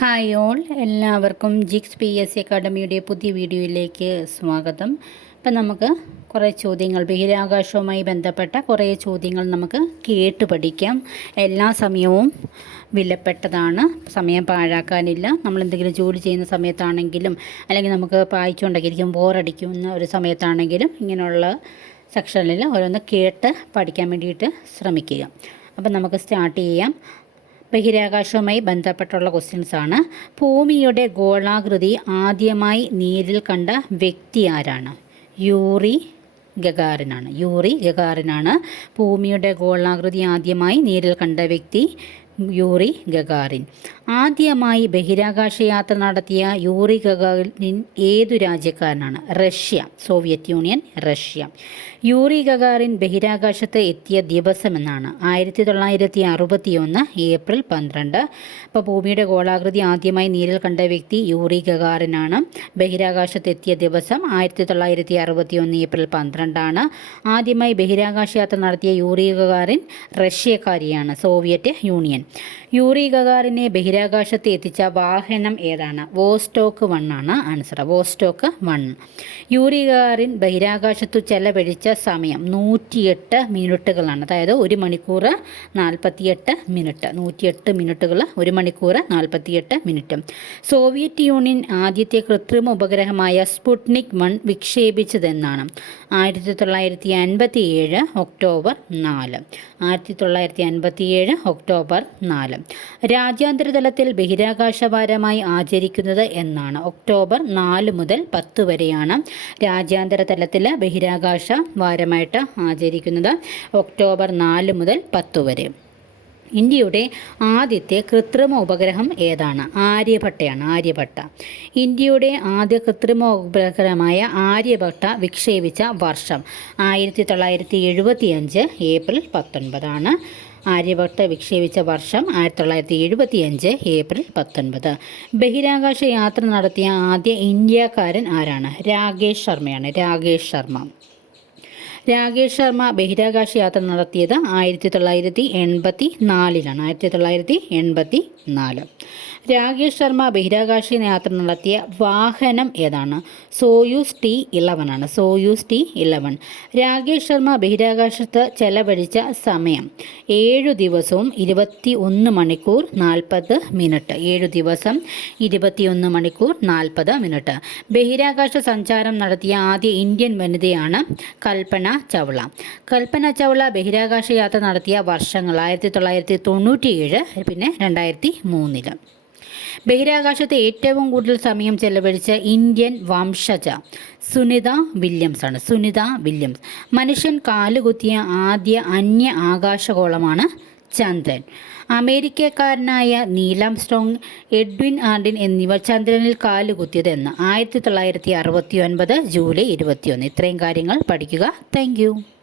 Hi all. എല്ലാവർക്കും ജിക്സ് P S C അക്കാഡമിയുടെ പുതിയ വീഡിയോയിലേക്ക് സ്വാഗതം. ഇപ്പം നമുക്ക് കുറേ ചോദ്യങ്ങൾ ബഹിരാകാശവുമായി ബന്ധപ്പെട്ട കുറേ ചോദ്യങ്ങൾ നമുക്ക് കേട്ട് പഠിക്കാം. എല്ലാ സമയവും വിലപ്പെട്ടതാണ്. സമയം പാഴാക്കാനില്ല. നമ്മൾ എന്തെങ്കിലും ജോലി ചെയ്യുന്ന സമയത്താണെങ്കിലും അല്ലെങ്കിൽ നമുക്ക് വായിച്ചുകൊണ്ടൊക്കെ ബോറടിക്കുന്ന ഒരു സമയത്താണെങ്കിലും ഇങ്ങനെയുള്ള സെക്ഷനിൽ ഓരോന്ന് കേട്ട് പഠിക്കാൻ വേണ്ടിയിട്ട് ശ്രമിക്കുക. അപ്പം നമുക്ക് സ്റ്റാർട്ട് ചെയ്യാം. ബഹിരാകാശവുമായി ബന്ധപ്പെട്ടുള്ള ക്വസ്റ്റ്യൻസ് ആണ്. ഭൂമിയുടെ ഗോളാകൃതി ആദ്യമായി നേരിൽ കണ്ട വ്യക്തി ആരാണ്? യൂറി ഗഗാറിനാണ്. യൂറി ഗഗാറിനാണ്. ഭൂമിയുടെ ഗോളാകൃതി ആദ്യമായി നേരിൽ കണ്ട വ്യക്തി യൂറി ഗഗാറിൻ. ആദ്യമായി ബഹിരാകാശ യാത്ര നടത്തിയ യൂറി ഗഗാറിൻ ഏതു രാജ്യക്കാരനാണ്? Russia Soviet Union Russia. Yuri Gagarin ബഹിരാകാശത്ത് എത്തിയ ദിവസം എന്നാണ്. ആയിരത്തി തൊള്ളായിരത്തി അറുപത്തി ഒന്ന് ഏപ്രിൽ പന്ത്രണ്ട്. അപ്പോൾ ഭൂമിയുടെ ഗോളാകൃതി ആദ്യമായി നീരിൽ കണ്ട വ്യക്തി യൂറി ഗഗാറിനാണ്. ബഹിരാകാശത്ത് എത്തിയ ദിവസം ആയിരത്തി തൊള്ളായിരത്തി അറുപത്തി ഒന്ന് ഏപ്രിൽ പന്ത്രണ്ടാണ്. ആദ്യമായി ബഹിരാകാശ യാത്ര നടത്തിയ യൂറി ഗഗാറിൻ റഷ്യക്കാരിയാണ് സോവിയറ്റ് യൂണിയൻ. യൂറി ഗഗാറിനെ ബഹിരാകാശത്ത് എത്തിച്ച വാഹനം ഏതാണ്? വോസ്റ്റോക്ക് വൺ ആണ്. Answer Vostok one Yuri Gagarin ബഹിരാകാശത്തു ചെലവഴിച്ച സമയം നൂറ്റിയെട്ട് മിനിറ്റുകളാണ്. അതായത് ഒരു മണിക്കൂർ നാൽപ്പത്തിയെട്ട് മിനിറ്റ്. നൂറ്റിയെട്ട് മിനിറ്റുകൾ ഒരു മണിക്കൂർ നാൽപ്പത്തിയെട്ട് മിനിറ്റ്. സോവിയറ്റ് യൂണിയൻ ആദ്യത്തെ കൃത്രിമ ഉപഗ്രഹമായ സ്പുട്നിക് വൺ വിക്ഷേപിച്ചതെന്നാണ്. ആയിരത്തി തൊള്ളായിരത്തി അൻപത്തി ഏഴ് ഒക്ടോബർ നാല്. ആയിരത്തി തൊള്ളായിരത്തി അൻപത്തി ഏഴ് ഒക്ടോബർ നാല്. രാജ്യാന്തര തലത്തിൽ ബഹിരാകാശ വാരമായി ആചരിക്കുന്നത് എന്നാണ്. ഒക്ടോബർ നാല് മുതൽ പത്ത് വരെയാണ് രാജ്യാന്തര തലത്തിൽ ബഹിരാകാശ വാരമായിട്ട് ആചരിക്കുന്നത്. ഒക്ടോബർ നാല് മുതൽ പത്ത് വരെ. ഇന്ത്യയുടെ ആദ്യത്തെ കൃത്രിമ ഉപഗ്രഹം ഏതാണ്? ആര്യഭട്ടയാണ്. ആര്യഭട്ട. ഇന്ത്യയുടെ ആദ്യ കൃത്രിമ ഉപഗ്രഹമായ ആര്യഭട്ട വിക്ഷേപിച്ച വർഷം ആയിരത്തി തൊള്ളായിരത്തി എഴുപത്തി അഞ്ച് ഏപ്രിൽ പത്തൊൻപതാണ്. ആര്യഭട്ട വിക്ഷേപിച്ച വർഷം ആയിരത്തി തൊള്ളായിരത്തി എഴുപത്തി അഞ്ച് ഏപ്രിൽ പത്തൊൻപത്. ബഹിരാകാശ യാത്ര നടത്തിയ ആദ്യ ഇന്ത്യക്കാരൻ ആരാണ്? രാകേഷ് ശർമ്മയാണ്. രാകേഷ് ശർമ്മ. രാകേഷ് ശർമ്മ ബഹിരാകാശ യാത്ര നടത്തിയത് ആയിരത്തി തൊള്ളായിരത്തി എൺപത്തി നാലിലാണ് ആയിരത്തി തൊള്ളായിരത്തി എൺപത്തി നാല് രാകേഷ് ശർമ്മ ബഹിരാകാശ യാത്ര നടത്തിയ വാഹനം ഏതാണ്? സോയൂസ് ടി ഇലവൻ ആണ്. Soyuz T eleven. Rakesh Sharma ബഹിരാകാശത്ത് ചെലവഴിച്ച സമയം ഏഴു ദിവസവും ഇരുപത്തി ഒന്ന് മണിക്കൂർ നാൽപ്പത് മിനിറ്റ്. ഏഴു ദിവസം ഇരുപത്തിയൊന്ന് മണിക്കൂർ നാൽപ്പത് മിനിറ്റ്. ബഹിരാകാശ സഞ്ചാരം നടത്തിയ ആദ്യ ഇന്ത്യൻ വനിതയാണ് കൽപ്പന ചവള. കൽപ്പന ചവള ബഹിരാകാശ യാത്ര നടത്തിയ വർഷങ്ങൾ ആയിരത്തി തൊള്ളായിരത്തി തൊണ്ണൂറ്റിയേഴ് പിന്നെ രണ്ടായിരത്തി മൂന്നിൽ ബഹിരാകാശത്ത് ഏറ്റവും കൂടുതൽ സമയം ചെലവഴിച്ച ഇന്ത്യൻ വംശജ സുനിത വില്യംസ് ആണ് സുനിത വില്യംസ്. മനുഷ്യൻ കാലുകുത്തിയ ആദ്യ അന്യ ആകാശഗോളമാണ് ചന്ദ്രൻ. അമേരിക്കക്കാരനായ നീലം സ്ട്രോങ് എഡ്വിൻ ആൻഡിൻ എന്നിവർ ചന്ദ്രനിൽ കാലുകുത്തിയതെന്ന് ആയിരത്തി തൊള്ളായിരത്തി അറുപത്തി ഒൻപത് ജൂലൈ ഇരുപത്തിയൊന്ന്. ഇത്രയും കാര്യങ്ങൾ പഠിക്കുക. താങ്ക്